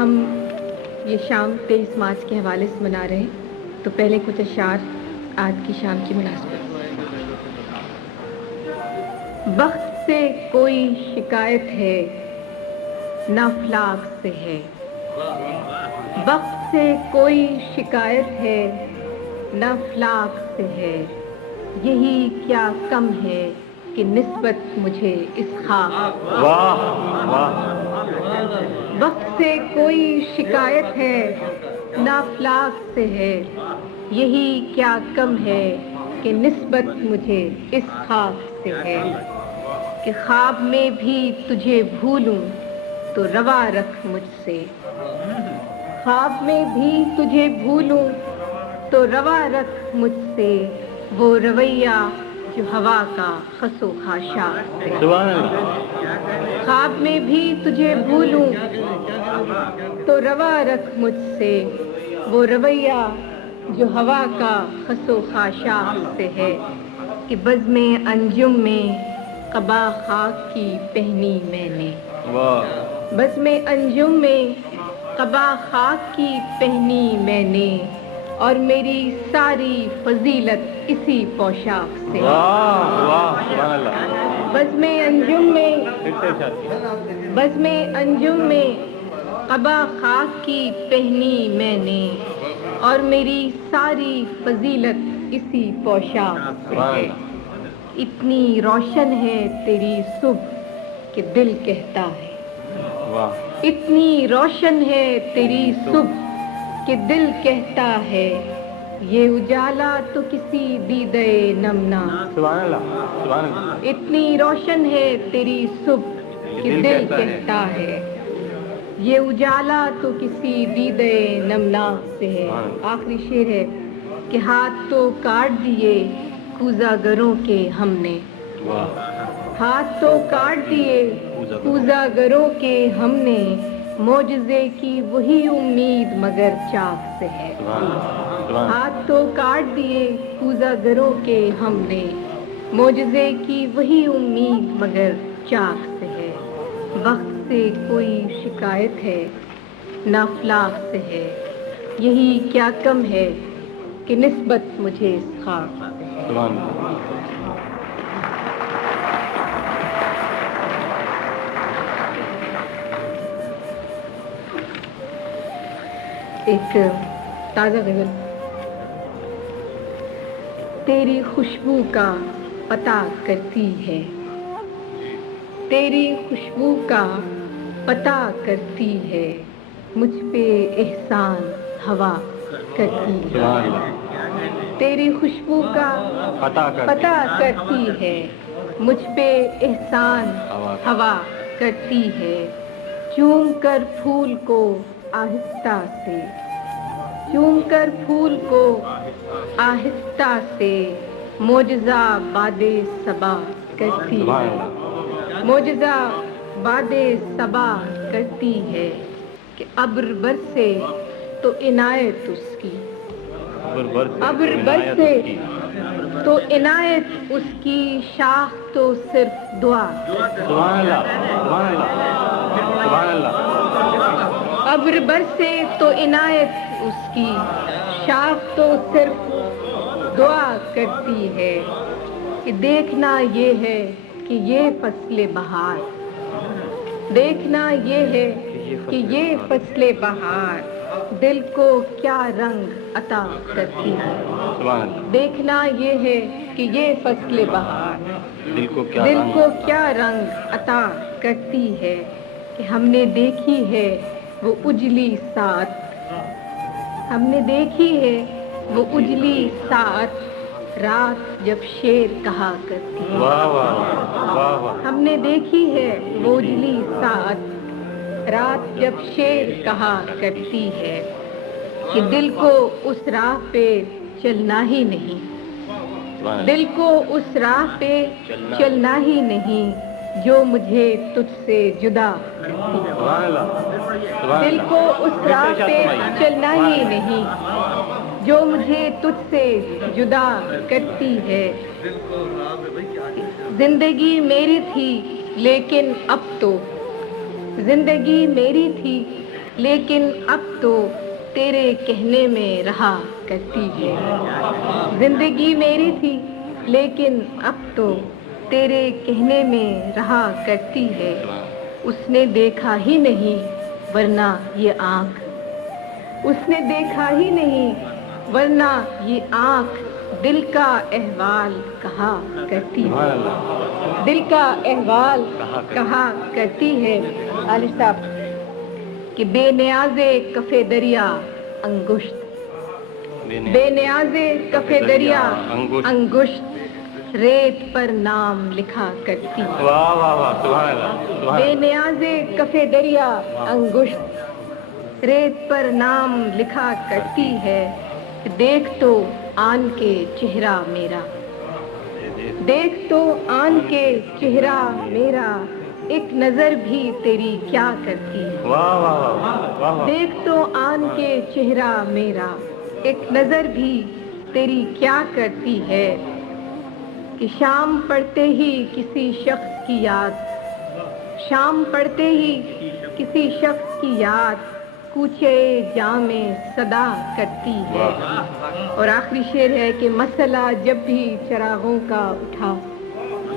ہم یہ شام 23 مارچ کے حوالے سے منا رہے ہیں، تو پہلے کچھ اشعار آج کی شام کی مناسبت۔ وقت سے کوئی شکایت ہے نہ افلاک سے ہے، وقت سے کوئی شکایت ہے نہ افلاک سے ہے، یہی کیا کم ہے کہ نسبت مجھے اس خاک۔ واہ واہ، وقت سے کوئی شکایت ہے نہ افلاک سے ہے، یہی کیا کم ہے کہ نسبت مجھے اس خاک سے ہے، کہ خواب میں بھی تجھے بھولوں تو روا رکھ مجھ سے، خواب میں بھی تجھے بھولوں تو روا رکھ مجھ سے، وہ رویہ جو ہوا کا خس و خاشاک سے۔ سبحان اللہ، خواب میں بھی تجھے بھولوں تو روا رکھ مجھ سے، وہ رویہ جو ہوا کا خس و خاشاک سے ہے، کہ بزم انجم میں قبا خاک کی پہنی میں نے، واہ، بزم انجم میں قبا خاک کی پہنی میں نے، اور میری ساری فضیلت اسی پوشاک سے۔ واہ واہ، سبحان اللہ، بزم انجم میں پھر سے ارشاد کیجیے۔ بزم انجم میں قبا خاک کی پہنی میں نے، اور میری ساری فضیلت اسی پوشاک سے سبحان ہے، اللہ، اتنی روشن ہے تیری صبح کہ دل کہتا ہے، واہ، اتنی روشن ہے تیری صبح کہ دل کہتا ہے، یہ اجالا تو کسی دیدے نمنا، سبحان اللہ، سبحان اللہ، اتنی روشن ہے تیری صبح کہ دل کہتا ہے، یہ اجالا تو کسی دیدے نمنا سے ہے۔ آخری شعر ہے کہ ہاتھ تو کاٹ دیے کوزہ گروں کے ہم نے، واہ، ہاتھ تو کاٹ دیے کوزہ گروں کے ہم نے، معجزے کی وہی امید مگر چاک سے ہے۔ سبحان اللہ، سبحان اللہ، ہاتھ تو کاٹ دیے کوزہ گروں کے ہم نے، معجزے کی وہی امید مگر چاک سے ہے، وقت سے کوئی شکایت ہے نہ افلاک سے ہے، یہی کیا کم ہے کہ نسبت مجھے اس خاک سے ہے۔ سبحان اللہ، ایک تازہ غزل۔ تیری خوشبو کا پتہ کرتی ہے، تیری خوشبو کا پتہ کرتی ہے، مجھ پہ احسان ہوا کرتی ہے، سبحان اللہ، تیری خوشبو کا پتہ کرتی ہے، مجھ پہ احسان ہوا کرتی ہے، چوم کر پھول کو آہستہ سے، چوم کر پھول کو آہستہ سے، معجزہ باد صبا کرتی سبحان ہے، اللہ، معجزہ باد صبا کرتی ہے، کہ ابر برسے تو عنایت اس کی، ابر برسے تو عنایت اس کی، شاخ تو صرف دعا، سبحان اللہ، سبحان اللہ، سبحان اللہ، ابر برسے تو عنایت اس کی، شاخ تو صرف دعا کرتی ہے، کہ دیکھنا یہ ہے کہ یہ فصل بہار، دیکھنا یہ ہے کہ یہ فصل بہار دل کو کیا رنگ عطا کرتی ہے، سبحان اللہ، دیکھنا یہ ہے کہ یہ فصل بہار دل کو کیا رنگ عطا کرتی ہے، کہ ہم نے دیکھی ہے وہ اجلی ساعت، ہم نے دیکھی ہے وہ اجلی ساعت، رات جب شیر کہا کرتی ہے، واہ واہ واہ واہ، ہم نے دیکھی ہے وہ اجلی ساعت، رات جب شیر کہا کرتی ہے، کہ دل کو اس راہ پہ چلنا ہی نہیں، سبحان دل کو اس راہ پہ چلنا ہی نہیں، جو مجھے تجھ سے جدا کرتی ہے، سبحان اللہ، سبحان دل اللہ، کو اس راہ پہ چلنا ہی نہیں، جو مجھے تجھ سے جدا کرتی ہے، زندگی میری تھی لیکن اب تو، زندگی میری تھی لیکن اب تو تیرے کہنے میں رہا کرتی ہے. زندگی میری تھی لیکن اب تو تیرے کہنے میں رہا کرتی ہے. اس نے دیکھا ہی نہیں ورنہ یہ آنکھ، اس نے دیکھا ہی نہیں ورنہ یہ آنکھ دل کا احوال کہا کرتی ہے. دل کا احوال کہا کرتی ہے. عالم صاحب کہ بے نیازے کف دریا انگشت، بے نیازے کف دریا انگشت ریت پر نام لکھا کرتی. واہ واہ واہ، سبحان اللہ. بے نیازے کف دریا انگشت ریت پر نام لکھا کرتی ہے. دیکھ تو آن کے چہرہ میرا، دیکھ تو آن کے چہرہ میرا، ایک نظر بھی تیری کیا کرتی ہے. واہ واہ واہ. دیکھ تو آن کے چہرہ میرا، ایک نظر بھی تیری کیا کرتی ہے. کہ شام پڑتے ہی کسی شخص کی یاد، شام پڑتے ہی کسی شخص کی یاد کوچے جام میں صدا کرتی ہے. اور آخری شعر ہے کہ مسئلہ جب بھی چراغوں کا اٹھا،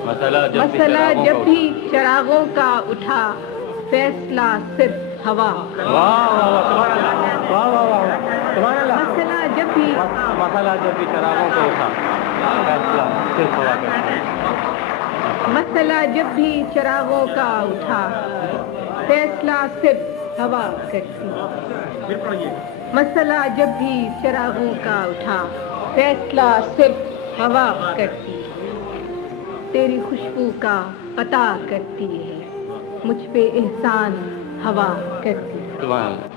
مسئلہ جب بھی چراغوں کا اٹھا، فیصلہ صرف ہوا. مسئلہ جب بھی چراغوں کو اٹھا، فیصلہ صرف ہوا کرتا ہے. مسئلہ جب بھی چراغوں کا اٹھا، فیصلہ صرف ہوا کرتی. مسئلہ جب بھی چراغوں کا اٹھا، فیصلہ صرف ہوا کرتی. تیری خوشبو کا پتہ کرتی ہے، مجھ پہ احسان ہوا کرتی. سبحان اللہ.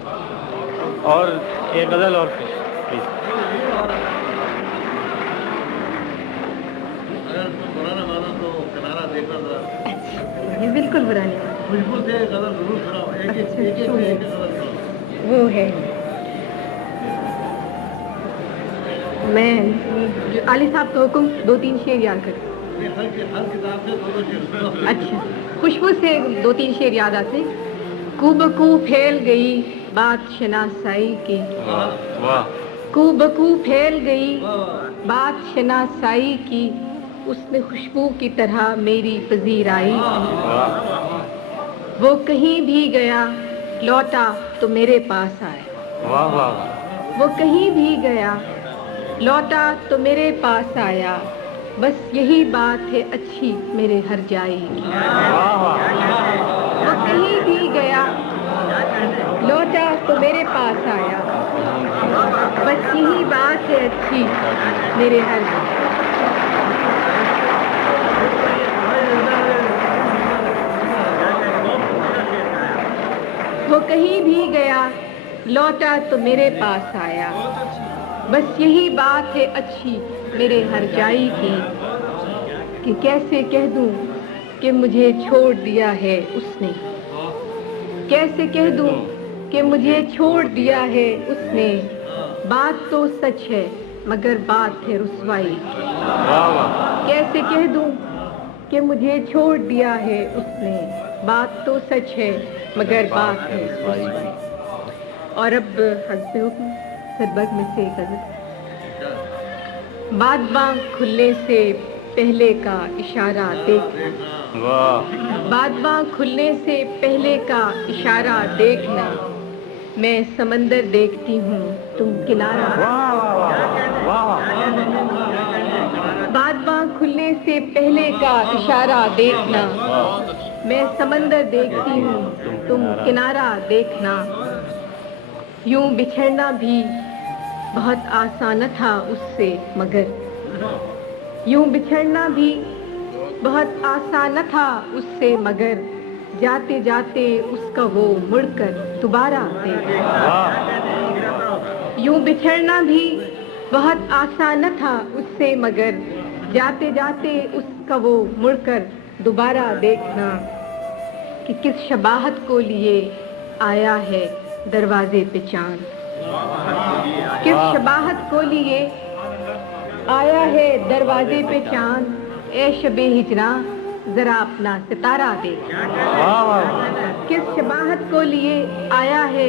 اور ایک غزل اور یہ بالکل برا نہیں. وہ ہے میں علی صاحب کا حکم 2-3 شعر یاد کر. اچھا، خوشبو سے 2-3 شعر یاد آتے. کو بکو پھیل گئی بات شناسائی کی، کو بکو پھیل گئی بات شناسائی کی، اس نے خوشبو کی طرح میری پذیرائی کی. وہ کہیں بھی گیا لوٹا تو میرے پاس آیا. وہ کہیں بھی گیا لوٹا تو میرے پاس آیا، بس یہی بات ہے اچھی میرے ہر جائی کی. وہ کہیں بھی گیا لوٹا تو میرے پاس آیا، بس یہی بات ہے اچھی میرے ہر جائی. وہ کہیں بھی گیا لوٹا تو میرے پاس آیا، بس یہی بات ہے اچھی میرے ہر جائی کی. کہ کیسے کہہ دوں کہ مجھے چھوڑ دیا ہے اس نے، کیسے کہہ دوں کہ مجھے چھوڑ دیا ہے اس نے، بات تو سچ ہے مگر بات ہے رسوائی. کیسے کہہ دوں کہ مجھے چھوڑ دیا ہے اس نے، بات تو سچ ہے مگر بات ہے رسوائی. اور اب حسب حکم سربگ میں سے ایک غزل. باد باں کھلنے سے پہلے کا اشارہ دیکھنا، باد باں کھلنے سے پہلے کا اشارہ دیکھنا، میں سمندر دیکھتی ہوں تم کنارہ. باد باں کھلنے سے پہلے کا اشارہ دیکھنا، میں سمندر دیکھتی ہوں تم کنارہ دیکھنا. یوں بچھڑنا بھی بہت آسان تھا اس سے مگر، یوں بچھڑنا بھی بہت آسان تھا اس سے مگر، جاتے جاتے اس کا وہ مڑ کر دوبارہ دیکھنا. یوں بچھڑنا بھی بہت آسان تھا اس سے مگر، جاتے جاتے اس کا وہ مڑ کر دوبارہ دیکھنا. کہ کس شباہت کو لیے آیا ہے دروازے پہ چاند، کس شباہت کو لیے آیا ہے دروازے پہ چاند، اے شب ہجراں ذرا اپنا ستارہ دیکھ. کس شباہت کو لیے آیا ہے